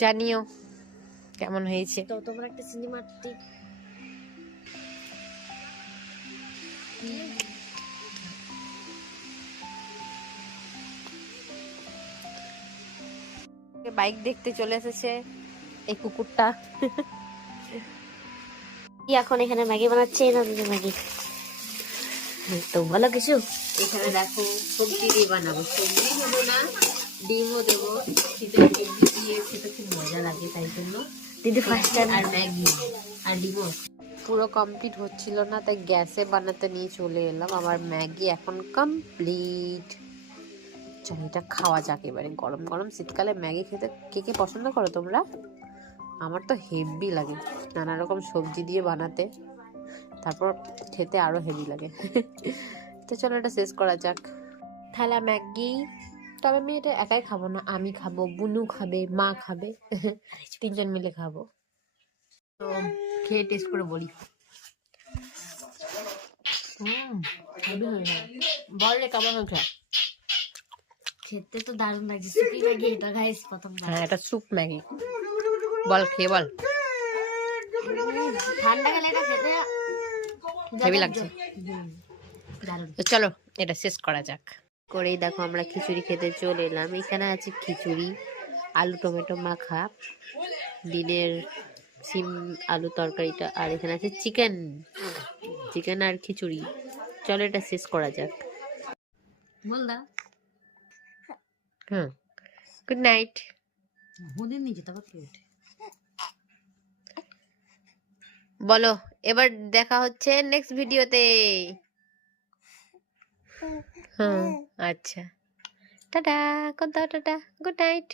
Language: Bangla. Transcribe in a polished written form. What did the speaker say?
জানিও কেমন হয়েছে। তো তোমরা একটা সিনেমা বাইক দেখতে চলে এসেছে এই কুকুরটা। এখন এখানে ম্যাগি বানাচ্ছে না দিদি ম্যাগি তো ভালো কিছু। এখানে দেখো সবজি দিয়ে বানাবো, সবজি দেবো না ডিমও দেবো, শীতের সবজি দিয়ে খেতে খুব মজা লাগে, তাই জন্য দিদি ফার্স্ট টাইম আর ম্যাগি আর ডিমও। পুরো কমপ্লিট হচ্ছিল না, তাই গ্যাসে বানাতে নিয়ে চলে এলাম। আমার ম্যাগি এখন কমপ্লিট। চলো এটা খাওয়া যাক এবারে, গরম গরম শীতকালে ম্যাগি খেতে কে কে পছন্দ করো তোমরা? আমার তো হেভি লাগে নানা রকম সবজি দিয়ে বানাতে, তারপর খেতে আরো হেভি লাগে। তো চলো এটা শেষ করা যাক। থালা ম্যাগি, তবে আমি এটা একাই খাবো না, আমি খাবো, বুনু খাবে, মা খাবে, তিনজন মিলে খাবো। তো খেয়ে টেস্ট করে বলি। বল রে কেমন হয়েছে? খেতে তো দারুণ লাগছে, সুপি ম্যাগি এটা গাইস প্রথমবার। হ্যাঁ এটা স্যুপ ম্যাগি। বল খেয়ে বল। ঠান্ডা গেলে এটা খেতে হেভি লাগছে। দারুণ। তো চলো এটা শেষ করা যাক। করেই দেখো আমরা খিচুড়ি খেতে চলে এলাম। এখানে আছে খিচুড়ি, আলু টমেটো মাখা, দিনের সিম আলু তরকারিটা, আর এখানে আছে চিকেন, চিকেন আর খিচুড়ি। চলো এটা শেষ করা যাক। বল দা। হুম, গুড নাইট। হুদিন নিচে তারপর কি ওঠে বলো এবার দেখা হচ্ছে নেক্সট ভিডিওতে। হ্যাঁ আচ্ছা, টাটা, কথা টাটা, গুড নাইট।